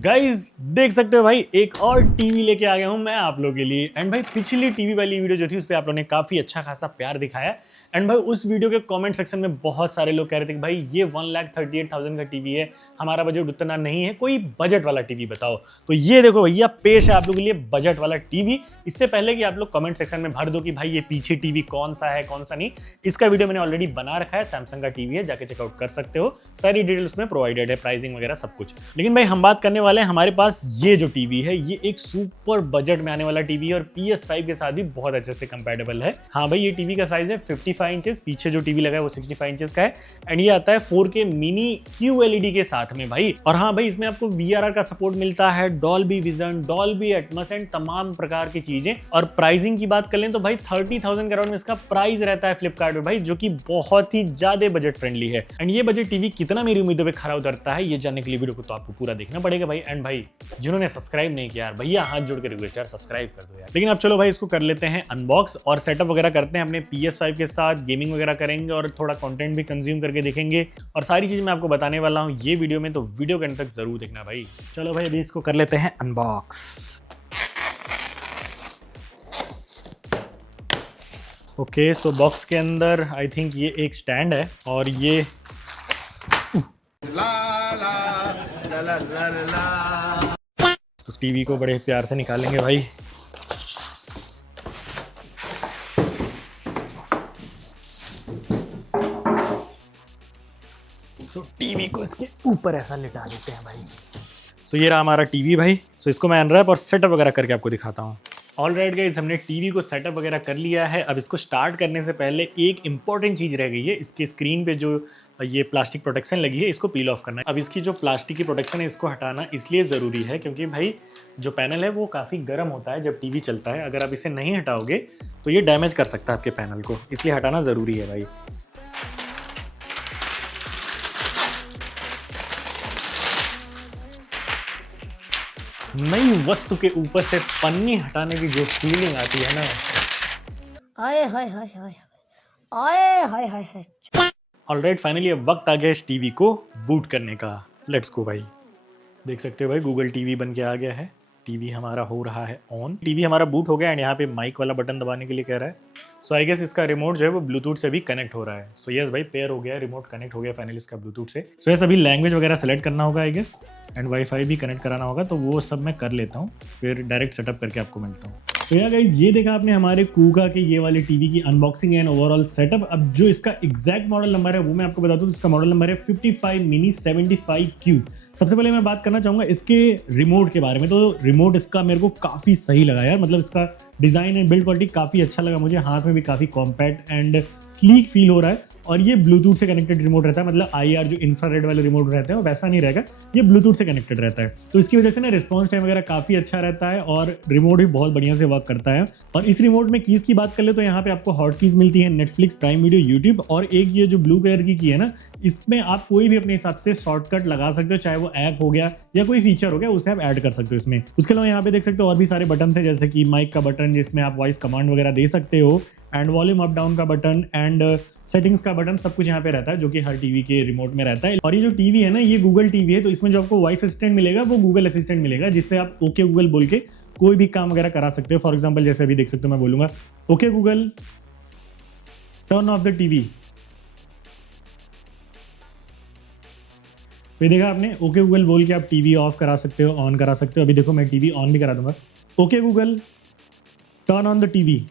Guys देख सकते हो भाई, एक और टीवी लेके आ गया हूं मैं आप लोगों के लिए। एंड भाई पिछली टीवी वाली वीडियो जो थी उस पर आप लोगों ने काफी अच्छा खासा प्यार दिखाया। एंड भाई उस वीडियो के कमेंट सेक्शन में बहुत सारे लोग कह रहे थे कि भाई ये 1,38,000 का टीवी है, हमारा बजट उतना नहीं है, कोई बजट वाला टीवी बताओ। तो ये देखो भैया, पेश है आप लोगों के लिए बजट वाला टीवी। इससे पहले कि आप लोग कमेंट सेक्शन में भर दो कि भाई ये पीछे टीवी कौन सा है कौन सा नहीं, इसका वीडियो मैंने ऑलरेडी बना रखा है। सैमसंग का टीवी है, जाके चेकआउट कर सकते हो, सारी डिटेल्स में प्रोवाइडेड है, प्राइसिंग वगैरह सब कुछ। लेकिन भाई हम बात करने वाले हैं, हमारे पास ये जो टीवी है ये एक सुपर बजट में आने वाला टीवी है और PS5 के साथ भी बहुत अच्छे से कंपैटिबल है। हाँ भाई, ये टीवी का साइज है 55 इंचेस, पीछे जो टीवी लगा है वो 65 इंचेस का है। एंड ये आता है 4K मिनी QLED के साथ में भाई। और हाँ भाई, इसमें आपको VRR का सपोर्ट मिलता है, Dolby vision, Dolby Atmos and तमाम प्रकार की चीजें। और प्राइसिंग की बात कर लें तो भाई 30,000 के अराउंड में इसका प्राइस रहता है फ्लिपकार्ट पे भाई, जो कि बहुत ही ज्यादा बजट फ्रेंडली है। एंड ये बजट टीवी कितना मेरी उम्मीदों पे खरा उतरता है, ये जानने के लिए वीडियो को तो आपको पूरा देखना पड़ेगा भाई। एंड भाई जिन्होंने सब्सक्राइब नहीं किया यार, भैया हाथ जोड़ के रिक्वेस्ट यार, सब्सक्राइब कर दो यार। लेकिन अब चलो भाई, इसको कर लेते हैं अनबॉक्स और सेटअप वगैरह करते हैं अपने PS5 के साथ, गेमिंग वगैरह करेंगे और थोड़ा कंटेंट भी कंज्यूम करके देखेंगे। और सारी चीज मैं आपको बताने वाला हूँ ये वीडियो में, तो वीडियो के अंत तक जरूर देखना भाई। चलो भाई, अभी इसको कर लेते हैं अनबॉक्स। ओके, सो बॉक्स के अंदर आई थिंक ये एक स्टैंड है और ये तो टीवी को बड़े प्यार से निकालेंगे भाई। सो टीवी को इसके ऊपर ऐसा लिटा देते हैं भाई। सो ये रहा हमारा टीवी भाई। सो इसको मैं अनरैप और सेटअप वगैरह करके आपको दिखाता हूँ। ऑलराइट गाइस, हमने टीवी को सेटअप वगैरह कर लिया है। अब इसको स्टार्ट करने से पहले एक इंपॉर्टेंट चीज़ रह गई है, इसके स्क्रीन पे जो ये प्लास्टिक प्रोटेक्शन लगी है इसको पील ऑफ करना है। अब इसकी जो प्लास्टिक की प्रोटेक्शन है इसको हटाना इसलिए ज़रूरी है क्योंकि भाई जो पैनल है वो काफ़ी गर्म होता है जब टीवी चलता है। अगर आप इसे नहीं हटाओगे तो ये डैमेज कर सकता है आपके पैनल को, इसलिए हटाना ज़रूरी है भाई। नई वस्तु के ऊपर से पन्नी हटाने की जो फीलिंग आती है ना, आए हाय हाय हाय आए हाय हाय हाय। ऑलराइट, फाइनली अब वक्त आ गया इस टीवी को बूट करने का। लेट्स गो भाई। देख सकते हो भाई, गूगल टीवी बन के आ गया है। टीवी हमारा हो रहा है ऑन, टीवी हमारा बूट हो गया। एंड यहाँ पे माइक वाला बटन दबाने के लिए कह रहा है। सो आई गेस इसका रिमोट जो है वो ब्लूटूथ से भी कनेक्ट हो रहा है। सो यस भाई, पेयर हो गया है, रिमोट कनेक्ट हो गया फाइनली इसका ब्लूटूथ से। सो यस, अभी लैंग्वेज वगैरह सेलेक्ट करना होगा आई गेस, एंड वाईफाई भी कनेक्ट कराना होगा, तो वो सब मैं कर लेता हूँ, फिर डायरेक्ट सेटअप करके आपको मिलता हूँ। तो यार गाइस, ये देखा आपने हमारे कूका के ये वाली टीवी की अनबॉक्सिंग एंड ओवरऑल सेटअप। अब जो इसका एग्जैक्ट मॉडल नंबर है वो मैं आपको बता दूं, इसका मॉडल नंबर है 55 मिनी 75Q। सबसे पहले मैं बात करना चाहूँगा इसके रिमोट के बारे में। तो रिमोट इसका मेरे को काफ़ी सही लगा यार, मतलब इसका डिज़ाइन एंड बिल्ड क्वालिटी काफ़ी अच्छा लगा मुझे। हाथ में भी काफ़ी कॉम्पैक्ट एंड स्लीक फील हो रहा है। और ये ब्लूटूथ से कनेक्टेड रिमोट रहता है, मतलब IR जो इंफ्रारेड वाले रिमोट रहते हैं वो वैसा नहीं रहेगा, ये ब्लूटूथ से कनेक्टेड रहता है। तो इसकी वजह से ना रिस्पॉन्स टाइम वगैरह काफ़ी अच्छा रहता है और रिमोट भी बहुत बढ़िया से वर्क करता है। और इस रिमोट में कीज़ की बात कर ले तो यहाँ पे आपको हॉट कीज़ मिलती है, नेटफ्लिक्स, प्राइम वीडियो, यूट्यूब, और एक ये जो ब्लू कलर की है ना, इसमें आप कोई भी अपने हिसाब से शॉर्टकट लगा सकते हो, चाहे वो ऐप हो गया या कोई फीचर हो गया, उसे आप ऐड कर सकते हो इसमें। उसके अलावा यहाँ पे देख सकते हो और भी सारे बटन है, जैसे कि माइक का बटन जिसमें आप वॉइस कमांड वगैरह दे सकते हो, एंड वॉल्यूम अप डाउन का बटन एंड सेटिंग्स का बटन, सब कुछ यहाँ पे रहता है जो कि हर टीवी के रिमोट में रहता है। और ये जो टीवी है ना, ये गूगल टीवी है, तो इसमें जो आपको वॉइस असिस्टेंट मिलेगा वो गूगल असिस्टेंट मिलेगा, जिससे आप ओके गूगल बोल के कोई भी काम वगैरह करा सकते हो। फॉर एग्जाम्पल जैसे अभी देख सकते हो मैं बोलूंगा okay Google turn off the TV, तो देखा आपने, ओके गूगल बोल के आप टीवी ऑफ करा सकते हो, ऑन करा सकते हो। अभी देखो मैं टीवी ऑन भी करा दूंगा, okay Google turn on the TV.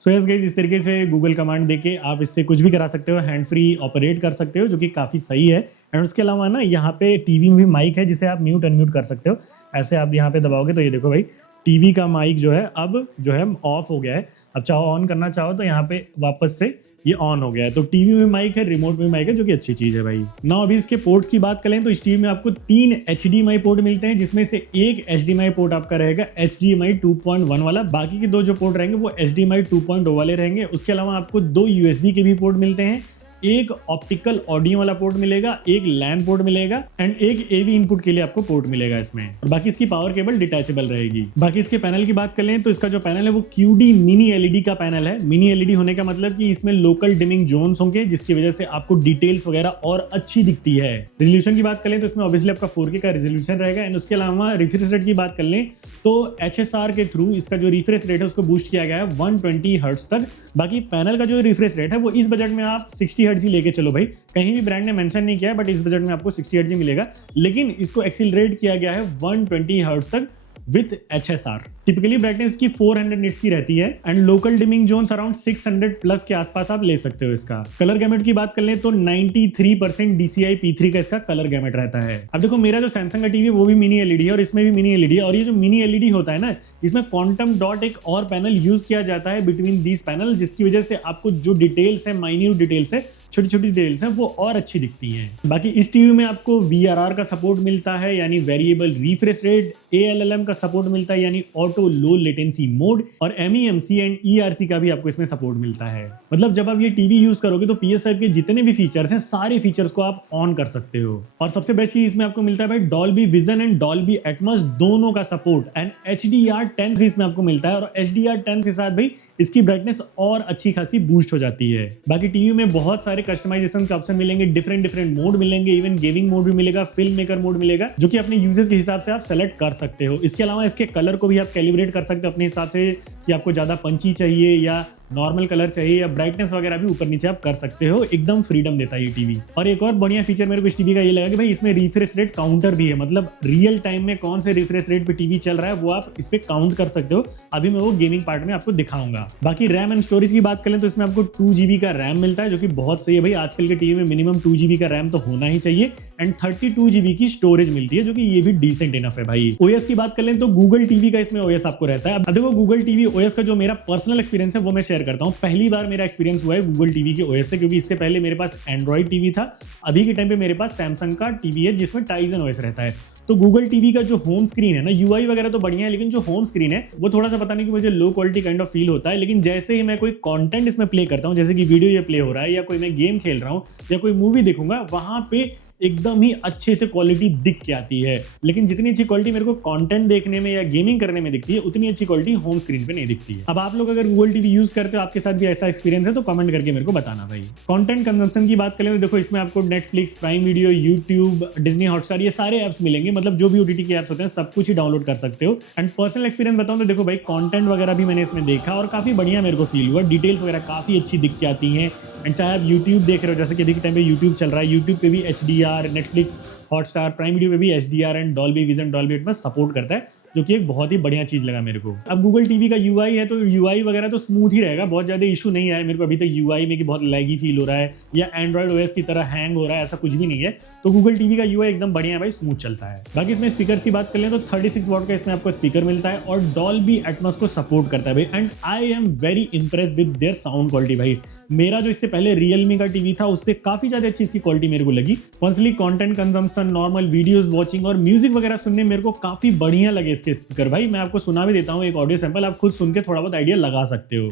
So yes guys, इस तरीके से गूगल कमांड देके आप इससे कुछ भी करा सकते हो, हैंड फ्री ऑपरेट कर सकते हो, जो कि काफ़ी सही है। एंड उसके अलावा ना यहाँ पे टीवी में भी माइक है जिसे आप म्यूट अनम्यूट कर सकते हो। ऐसे आप यहाँ पे दबाओगे तो ये देखो भाई, टीवी का माइक जो है अब जो है ऑफ हो गया है। अब चाहो ऑन करना चाहो तो यहाँ पे वापस से ये ऑन हो गया है। तो टीवी में माइक है, रिमोट में माइक है, जो कि अच्छी चीज़ है भाई। ना अभी इसके पोर्ट्स की बात करें तो इस टीवी में आपको 3 HDMI पोर्ट मिलते हैं, जिसमें से एक HDMI पोर्ट आपका रहेगा HDMI 2.1 वाला, बाकी के 2 जो पोर्ट रहेंगे वो HDMI 2.0 वाले रहेंगे। उसके अलावा आपको 2 USB के भी पोर्ट मिलते हैं, एक ऑप्टिकल ऑडियो वाला पोर्ट मिलेगा, एक लैन पोर्ट मिलेगा एंड एक एवी इनपुट के लिए आपको पोर्ट मिलेगा इसमें। और बाकी इसकी पावर केबल डिटैचेबल रहेगी। बाकी इसके पैनल की बात कर लें तो इसका जो पैनल है वो QD मिनी एलईडी का पैनल है। मिनी एलईडी होने का मतलब कि इसमें लोकल डिमिंग जोन्स होंगे, जिसकी वजह से आपको डिटेल्स वगैरह और अच्छी दिखती है। रेजोल्यूशन की बात करें तो इसमें ऑब्वियसली आपका 4K का रेजोल्यूशन रहेगा एंड उसके अलावा रिफ्रेश रेट की बात कर लें तो HSR के थ्रू इसका जो रिफ्रेश रेट है उसको बूस्ट किया गया है 120 हर्ट्ज तक। बाकी पैनल का जो रिफ्रेश रेट है वो इस बजट में आप 60 हर्ट्ज ही लेके चलो भाई, कहीं भी ब्रांड ने मेंशन नहीं किया है, बट इस बजट में आपको 60 हर्ट्ज ही मिलेगा। लेकिन इसको एक्सीलरेट किया गया है 120 हर्ट्ज तक विथ HSR। टिपिकली ब्राइटनेस की 400 निट्स की रहती है and local dimming zones around 600 plus के आसपास आप ले सकते हो इसका। कलर गैमेट की बात कर लें तो 93% DCI P3 का इसका कलर गैमेट रहता है। अब देखो मेरा जो सैमसंग का टीवी है वो भी मिनी एलईडी है और इसमें भी मिनी एलईडी है, और ये जो मिनी एलईडी होता है ना, इसमें क्वांटम डॉट एक और पैनल यूज किया जाता है बिटवीन दीज पैनल, जिसकी वजह से आपको जो डिटेल्स है, माइन्यूट डिटेल्स है, छोटी छोटी डिटेल्स हैं, वो और अच्छी दिखती हैं। बाकी इस टीवी में आपको VRR का सपोर्ट मिलता है यानी वेरिएबल रिफ्रेश रेट, ALLM का सपोर्ट मिलता है यानी ऑटो लो लेटेंसी मोड, और MEMC एंड ERC का भी आपको इसमें सपोर्ट मिलता है। मतलब जब आप ये टीवी यूज करोगे तो PS5 के जितने भी फीचर्स हैं सारे फीचर्स को आप ऑन कर सकते हो। और सबसे बेस्ट चीज इसमें आपको मिलता है भाई Dolby vision and Dolby Atmos दोनों का सपोर्ट एंड HDR10 भी इसमें आपको मिलता है, और HDR10 के साथ भाई इसकी ब्राइटनेस और अच्छी खासी बूस्ट हो जाती है। बाकी टीवी में बहुत सारे कस्टमाइजेशन के ऑप्शन मिलेंगे, डिफरेंट मोड मिलेंगे, इवन गेमिंग मोड भी मिलेगा, फिल्म मेकर मोड मिलेगा, जो कि अपने यूजेस के हिसाब से आप सेलेक्ट कर सकते हो। इसके अलावा इसके कलर को भी आप कैलिब्रेट कर सकते हो अपने हिसाब से कि आपको ज्यादा पंची चाहिए या नॉर्मल कलर चाहिए या ब्राइटनेस वगैरह भी ऊपर नीचे आप कर सकते हो। एकदम फ्रीडम देता है ये टीवी। और एक और बढ़िया फीचर मेरे को इस टीवी का ये लगा कि भाई इसमें रिफ्रेश रेट काउंटर भी है, मतलब रियल टाइम में कौन से रिफ्रेश रेट पे टीवी चल रहा है वो आप इस पे काउंट कर सकते हो। अभी मैं वो गेमिंग पार्ट में आपको दिखाऊंगा। बाकी रैम एंड स्टोरेज की बात करें तो इसमें आपको 2GB का रैम मिलता है, जो कि बहुत सही है भाई। आजकल के टीवी में मिनिमम 2GB का रैम तो होना ही चाहिए एंड 32GB की स्टोरेज मिलती है, जो कि ये भी डिसेंट इनफ है भाई। OS की बात कर लें तो गूगल टीवी का इसमें OS आपको रहता है। अब देखो गूगल टीवी OS का जो मेरा पर्सनल एक्सपीरियंस है वो मैं शेयर करता हूँ। पहली बार मेरा एक्सपीरियंस हुआ है गूगल टीवी के OS से, क्योंकि इससे पहले मेरे पास एंड्रॉइड टीवी था। अभी के टाइम पे मेरे पास सैमसंग का टीवी है जिसमें टाइजन OS रहता है। तो गूगल टीवी का जो होम स्क्रीन है ना, UI वगैरह तो बढ़िया है, लेकिन जो होम स्क्रीन है वो थोड़ा सा पता नहीं कि मुझे low quality kind of feel होता है। लेकिन जैसे ही मैं कोई कंटेंट इसमें प्ले करता हूँ, जैसे कि वीडियो ये प्ले हो रहा है या कोई मैं गेम खेल रहा हूँ या कोई मूवी देखूंगा, वहां पे एकदम ही अच्छे से क्वालिटी दिख के आती है। लेकिन जितनी अच्छी क्वालिटी मेरे को कंटेंट देखने में या गेमिंग करने में दिखती है, उतनी अच्छी क्वालिटी होम स्क्रीन पे नहीं दिखती है। अब आप लोग अगर गूगल टीवी यूज करते हो, आपके साथ भी ऐसा एक्सपीरियंस है, तो कमेंट करके मेरे को बताना भाई। कंटेंट कंजम्पशन की बात करें तो देखो इसमें आपको Netflix, prime video, YouTube, Disney Hotstar, ये सारे ऐप्स मिलेंगे। मतलब जो भी OTT के ऐप्स होते हैं सब कुछ ही डाउनलोड कर सकते हो। एंड पर्सनल एक्सपीरियंस बताऊं तो देखो भाई कंटेंट वगैरह भी मैंने इसमें देखा और काफी बढ़िया मेरे को फील हुआ। डिटेल्स वगैरह काफी अच्छी दिख के आती हैं। एंड चाहे आप यूट्यूब देख रहे हो, जैसे कि अभी के टाइम पे यूट्यूब चल रहा है, यूट्यूब पे भी HDR, Netflix, Hotstar, prime video पे भी HDR and Dolby vision, Dolby Atmos support करता है, जो कि एक बहुत ही बढ़िया चीज लगा मेरे को। अब गूगल टीवी का UI है तो UI वगैरह तो स्मूथ ही रहेगा, बहुत ज्यादा इशू नहीं आया मेरे को अभी तक UI में कि बहुत लैगी फील हो रहा है या एंड्रॉइड OS की तरह हैंग हो रहा है, ऐसा कुछ भी नहीं है। तो गूगल टीवी का UI एकदम बढ़िया है भाई, स्मूथ चलता है। बाकी इसमें स्पीकर की बात कर लें तो 36 वॉट का इसमें आपको स्पीकर मिलता है और डॉल्बी एटमॉस को सपोर्ट करता है भाई। And I am very impressed with their sound quality भाई। मेरा जो इससे पहले रियलमी का टीवी था उससे काफी ज्यादा अच्छी इसकी क्वालिटी मेरे को लगी। Personally content consumption, normal videos watching और म्यूजिक वगैरह सुनने मेरे को काफी बढ़िया लगे इसके स्पीकर भाई। मैं आपको सुना भी देता हूँ एक ऑडियो सैंपल, आप खुद सुन के थोड़ा बहुत आइडिया लगा सकते हो।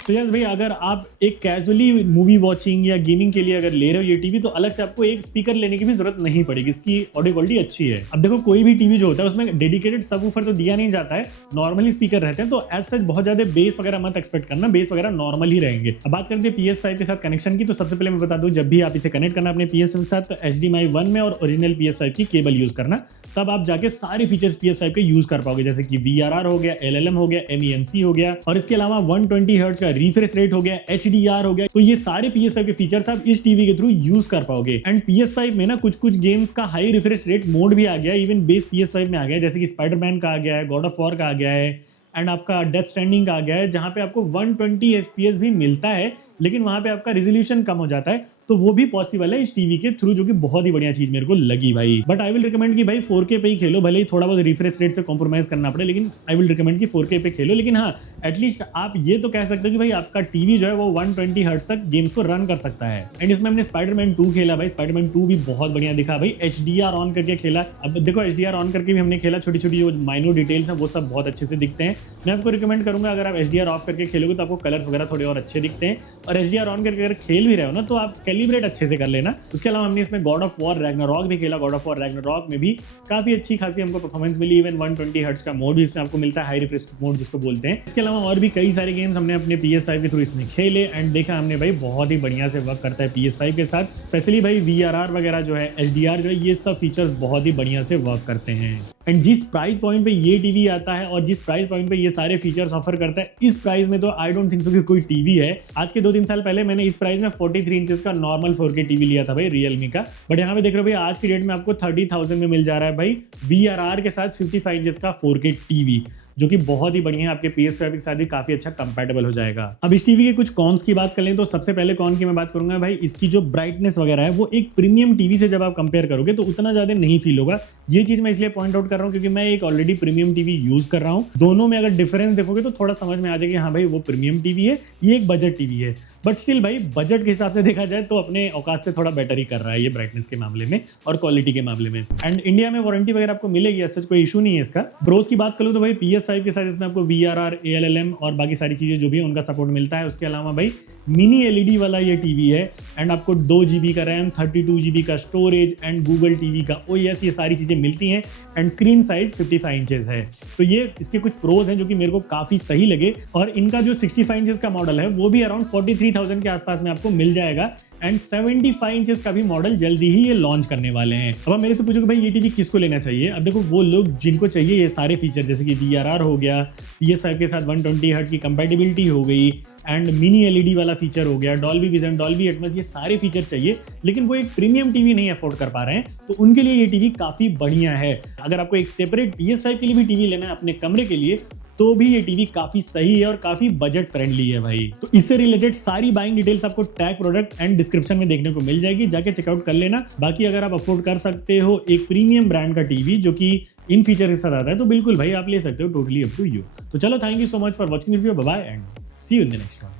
तो यस भाई, अगर आप एक कैजुअली मूवी वॉचिंग या गेमिंग के लिए अगर ले रहे हो ये टीवी, तो अलग से आपको एक स्पीकर लेने की भी जरूरत नहीं पड़ेगी। इसकी ऑडियो क्वालिटी अच्छी है। अब देखो कोई भी टीवी जो होता है उसमें डेडिकेटेड सबवूफर तो दिया नहीं जाता है, नॉर्मली स्पीकर रहते हैं। तो एज सच बहुत ज्यादा बेस वगैरह मत एक्सपेक्ट करना, बेस वगैरह नॉर्मल ही रहेंगे। अब बात करते हैं PS5 के साथ कनेक्शन की, तो सबसे पहले मैं बता दूं, जब भी आप इसे कनेक्ट करना अपने PS5 के साथ तो HDMI 1 में और ओरिजिनल PS5 की केबल यूज करना, तब आप जाके सारे फीचर्स PS5 के यूज कर पाओगे, जैसे कि VRR हो गया, LLM हो गया, MEMC हो गया, और इसके अलावा 120 हर्ट्ज का रिफ्रेश रेट हो गया, HDR हो गया। तो ये सारे PS5 के फीचर्स आप इस टीवी के थ्रू यूज कर पाओगे। एंड PS5 में ना कुछ गेम्स का हाई रिफ्रेश रेट मोड भी आ गया, इवन बेस PS5 में आ गया, जैसे कि स्पाइडरमैन का आ गया है, गॉड ऑफ वॉर का आ गया है, एंड आपका डेथ स्ट्रैंडिंग का आ गया है, जहां पे आपको 120 FPS भी मिलता है, लेकिन वहां पे आपका रेजोल्यूशन कम हो जाता है। तो वो भी पॉसिबल है इस टीवी के थ्रू, जो कि बहुत ही बढ़िया चीज मेरे को लगी भाई। बट आई विल रिकमेंड कि भाई 4K पे ही खेलो, भले ही थोड़ा बहुत रिफ्रेश रेट से कॉम्प्रोमाइज करना पड़े, लेकिन आई विल रिकमेंड कि 4K पे खेलो। लेकिन हाँ, एटलीस्ट आप ये तो कह सकते हो कि भाई आपका टीवी जो है वो 120 हर्ट्ज तक गेम्स को रन कर सकता है। एंड इसमें हमने स्पाइडरमैन 2 खेला भाई, स्पाइडरमैन 2 भी बहुत बढ़िया दिखा भाई, HDR ऑन करके खेला। अब देखो HDR ऑन करके भी हमने खेला, छोटी छोटी जो माइनर डिटेल्स हैं वो सब बहुत अच्छे से दिखते हैं। मैं आपको रिकमेंड करूंगा अगर आप HDR ऑफ करके खेलोगे तो आपको कलर्स वगैरह थोड़े और अच्छे दिखते हैं। और HDR ऑन करके अगर खेल भी रहे हो ना तो आप कैलिब्रेट अच्छे से कर लेना। उसके अलावा हमने इसमें गॉड ऑफ वॉर रैग्नारॉक भी खेला। गॉड ऑफ वॉर रैग्नारॉक में भी काफी अच्छी खासी हमको परफॉर्मेंस मिली। इवन 120 हर्ट्ज का मोड भी इसमें आपको मिलता है, हाई रिफ्रेश मोड जिसको बोलते हैं। इसके अलावा और भी कई सारे गेम्स हमने अपने PS5 के थ्रू इसमें खेले एंड देखा हमने भाई बहुत ही बढ़िया से वर्क करता है PS5 के साथ। स्पेशली भाई VRR वगैरह जो है, HDR जो है, ये सब फीचर्स बहुत ही बढ़िया से वर्क करते हैं। एंड जिस प्राइस पॉइंट पे ये टीवी आता है और जिस प्राइस पॉइंट पे ये सारे फीचर्स ऑफर करता है, इस प्राइस में तो आई डोंट थिंक सो कि कोई टीवी है। आज के 2-3 साल पहले मैंने इस प्राइस में 43 इंचेस का नॉर्मल 4K टीवी लिया था भाई रियलमी का। बट यहाँ पे देख रहे हो भाई आज की डेट में आपको 30,000 में मिल जा रहा है भाई VRR के साथ 55 इंचेस का 4K टीवी, जो कि बहुत ही बढ़िया है, आपके PS5 के साथ भी काफी अच्छा कंपैटिबल हो जाएगा। अब इस टीवी के कुछ कॉन्स की बात कर लें तो सबसे पहले कॉन की मैं बात करूंगा भाई, इसकी जो ब्राइटनेस वगैरह है वो एक प्रीमियम टीवी से जब आप कंपेयर करोगे तो उतना ज्यादा नहीं फील होगा। ये चीज मैं इसलिए पॉइंट आउट कर रहा हूँ क्योंकि मैं एक ऑलरेडी प्रीमियम टीवी यूज कर रहा हूँ। दोनों में अगर डिफरेंस देखोगे तो थोड़ा समझ में आ जाएगा, हाँ भाई वो प्रीमियम टीवी है, ये एक बजट टीवी है। बट स्टिल भाई बजट के हिसाब से देखा जाए तो अपने औकात से थोड़ा बेटर ही कर रहा है ये ब्राइटनेस के मामले में और क्वालिटी के मामले में। एंड इंडिया में वारंटी वगैरह आपको मिलेगी, ऐसा कोई इशू नहीं है इसका। प्रोज की बात करूँ तो भाई PS5 के साथ इसमें आपको VRR, ALLM और बाकी सारी चीजें जो भी है उनका सपोर्ट मिलता है। उसके अलावा भाई मिनी LED वाला ये टीवी है एंड आपको 2 GB का रैम, 32 GB का स्टोरेज एंड गूगल टीवी का OS, ये सारी चीजें मिलती हैं। एंड स्क्रीन साइज 55 इंचेस है। तो ये इसके कुछ प्रोज हैं जो कि मेरे को काफी सही लगे। और इनका जो 65 इंचेस का मॉडल है वो भी अराउंड 43,000 के आसपास में आपको मिल जाएगा। एंड 75 इंचेस का भी मॉडल जल्दी ही ये लॉन्च करने वाले हैं। अब आप मेरे से पूछोगे भाई ये टीवी किसको लेना चाहिए। अब देखो वो लोग जिनको चाहिए ये सारे फीचर, जैसे कि VRR हो गया, PS5 के साथ 120 हर्ट्ज की कंपैटिबिलिटी हो गई एंड मिनी LED वाला फीचर हो गया, डॉल्बी विजन, डॉल्बी एटमॉस, ये सारे फीचर चाहिए, लेकिन वो एक प्रीमियम टीवी नहीं अफोर्ड कर पा रहे हैं, तो उनके लिए ये टीवी काफी बढ़िया है। अगर आपको एक सेपरेट PS5 के लिए भी टीवी लेना है अपने कमरे के लिए तो भी ये टीवी काफी सही है और काफी बजट फ्रेंडली है भाई। तो इससे रिलेटेड सारी बाइंग डिटेल्स आपको टैग, प्रोडक्ट एंड डिस्क्रिप्शन में देखने को मिल जाएगी, जाके चेकआउट कर लेना। बाकी अगर आप अफोर्ड कर सकते हो एक प्रीमियम ब्रांड का टीवी जो कि इन फीचर के साथ आता है तो बिल्कुल भाई आप ले सकते हो, टोटली अप टू यू। तो चलो, thank you so much for watching video, bye bye and see you in the next one.